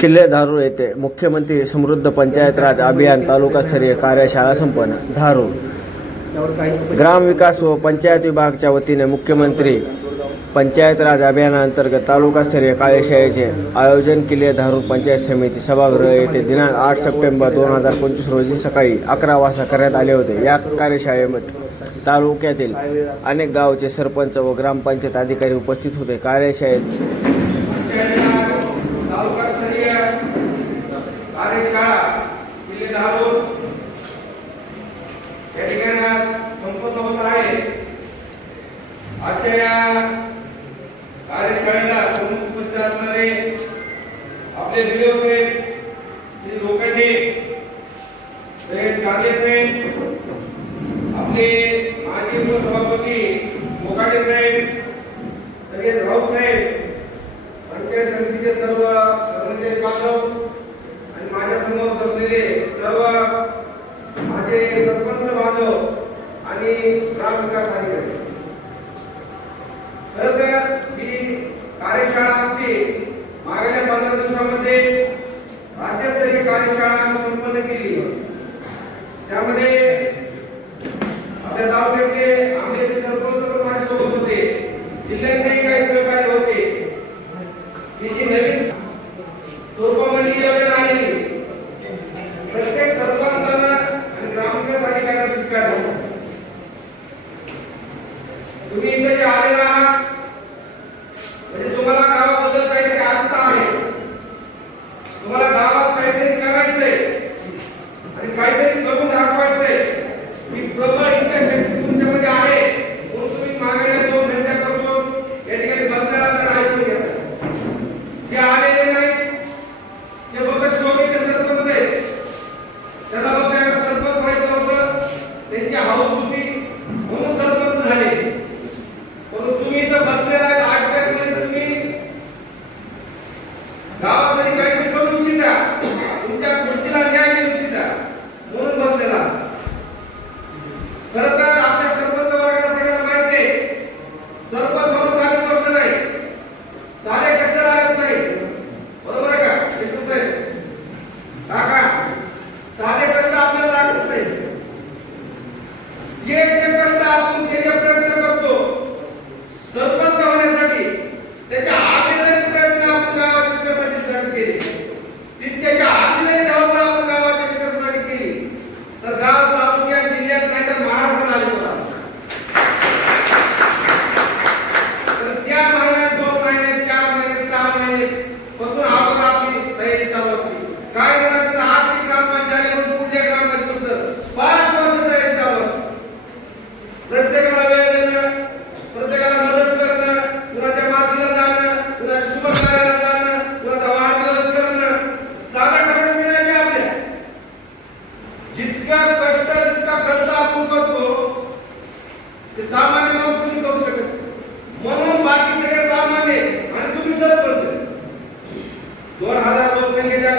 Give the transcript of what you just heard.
किल्ले धारूर येथे मुख्यमंत्री समृद्ध पंचायत राज अभियान तालुकास्तरीय कार्यशाळा संपन्न. धारूर ग्रामविकास व पंचायत विभागाच्या वतीने मुख्यमंत्री पंचायत राज अभियानांतर्गत तालुकास्तरीय कार्यशाळेचे आयोजन किल्ले धारूर पंचायत समिती सभागृह येथे दिनांक आठ सप्टेंबर दोन हजार पंचवीस रोजी सकाळी अकरा वाजता करण्यात आले होते. या कार्यशाळेमध्ये तालुक्यातील अनेक गावचे सरपंच व ग्रामपंचायत अधिकारी उपस्थित होते. कार्यशाळेत तालुकास्तरीय कार्यशाळा किल्ले धारूर या ठिकाणी आज संपन्न होत आहे. आजच्या या कार्यशाळेला प्रमुख उपस्थित असणारे आपले व्हिडिओ साहेब श्री लोखंडे सय्यद कांदे साहेब आपले माजी उपसभापती मोकाटे साहेब सय्यद राऊत साहेब आणि ग्रामविकास अधिकारी खरं तर ही कार्यशाळा आमची मागल्या पंधरा दिवसामध्ये राज्यस्तरीय कार्यशाळा आम्ही संपन्न केली. त्यामध्ये आणि काहीतरी सामान्य माणूस तुम्ही करू शकत म्हणून बाकी सगळे सामान्य आणि तुम्ही सरपंच. दोन हजार लोकसंख्येच्या